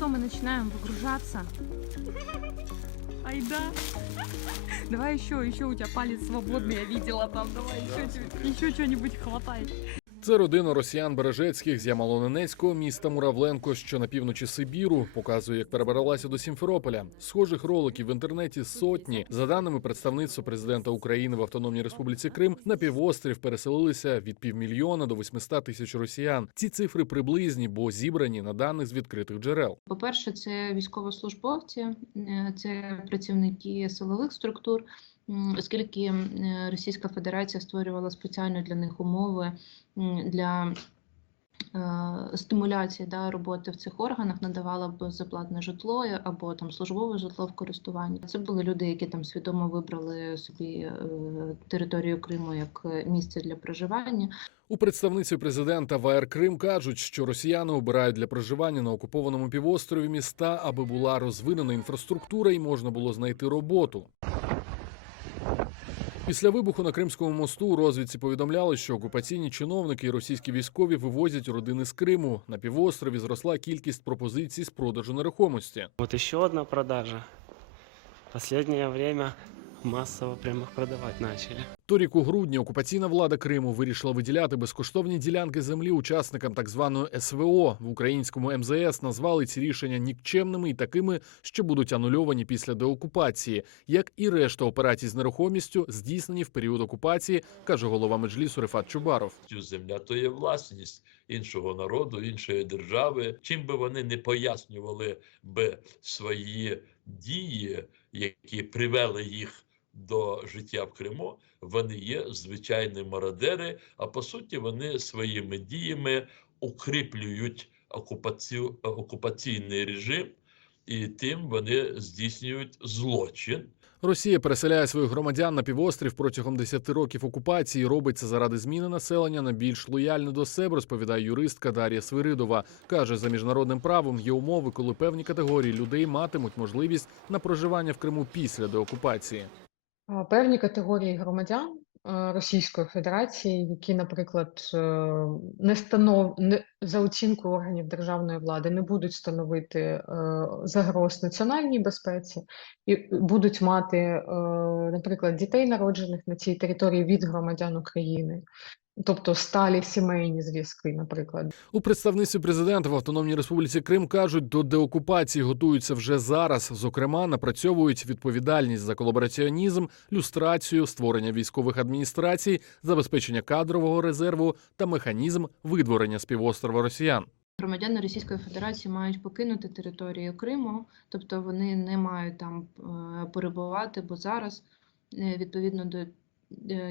что, мы начинаем выгружаться. Ай да. Давай еще, еще у тебя палец свободный, я видела там. Давай еще, еще что-нибудь хватай. Це родина росіян Бережецьких з Ямалоненецького міста Муравленко, що на півночі Сибіру, показує, як перебралася до Сімферополя. Схожих роликів в інтернеті сотні. За даними представництва президента України в Автономній Республіці Крим, на півострів переселилися від півмільйона до 800 тисяч росіян. Ці цифри приблизні, бо зібрані на даних з відкритих джерел. По-перше, це військовослужбовці, е, це працівники силових структур, оскільки е, Російська Федерація створювала спеціально для них умови для е, стимуляції да, роботи в цих органах, надавала безоплатне житло е, або там службове житло в користування. Це були люди, які там свідомо вибрали собі е, територію Криму як місце для проживання. У представниці президента в АР Крим кажуть, що росіяни обирають для проживання на окупованому півострові міста, аби була розвинена інфраструктура і можна було знайти роботу. Після вибуху на Кримському мосту у розвідці повідомляли, що окупаційні чиновники і російські військові вивозять родини з Криму. На півострові зросла кількість пропозицій з продажу нерухомості. От ще одна продажа. Останнє время массово прямо их продавать начали. Торік у грудні окупаційна влада Криму вирішила виділяти безкоштовні ділянки землі учасникам так званої СВО. В українському МЗС назвали ці рішення нікчемними і такими, що будуть анульовані після деокупації, як і решта операцій з нерухомістю, здійснені в період окупації, каже голова меджлісу Рефат Чубаров. цю земля то є власність іншого народу, іншої держави. Чим би вони не пояснювали би свої дії, які привели їх до життя в Криму, вони є звичайні мародери. А по суті, вони своїми діями укріплюють окупацію, окупаційний режим, і тим вони здійснюють злочин. Росія переселяє своїх громадян на півострів протягом 10 років окупації. Робить це заради зміни населення на більш лояльне до себе, розповідає юристка Дар'я Свиридова. каже, за міжнародним правом є умови, коли певні категорії людей матимуть можливість на проживання в Криму після деокупації. Певні категорії громадян Російської Федерації, які, наприклад, е, не станов... не... за оцінкою органів державної влади не будуть становити е, загроз національній безпеці і будуть мати, е, наприклад, дітей, народжених на цій території від громадян України, тобто сталі сімейні зв'язки, наприклад. У представництві президента в Автономній Республіці Крим кажуть, до деокупації готуються вже зараз. Зокрема, напрацьовують відповідальність за колабораціонізм, люстрацію, створення військових адміністрацій, забезпечення кадрового резерву та механізм видворення з півострова росіян. Громадяни Російської Федерації мають покинути територію Криму, тобто вони не мають там е, перебувати, бо зараз, е, відповідно до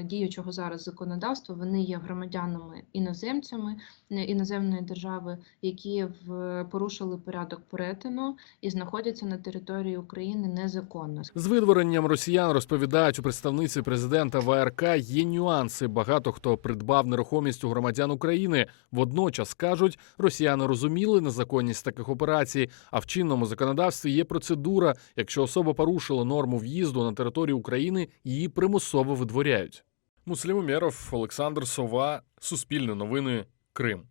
діючого зараз законодавства, вони є громадянами іноземцями е, іноземної держави, які в порушили порядок перетину і знаходяться на території України незаконно. З видворенням росіян розповідають у представниці президента ВРК є нюанси. Багато хто придбав нерухомість у громадян України. Водночас кажуть, росіяни розуміли незаконність таких операцій. А в чинному законодавстві є процедура. Якщо особа порушила норму в'їзду на територію України, її примусово видворяють. Муслім Умєров, Олександр Сова, Суспільне новини, Крим.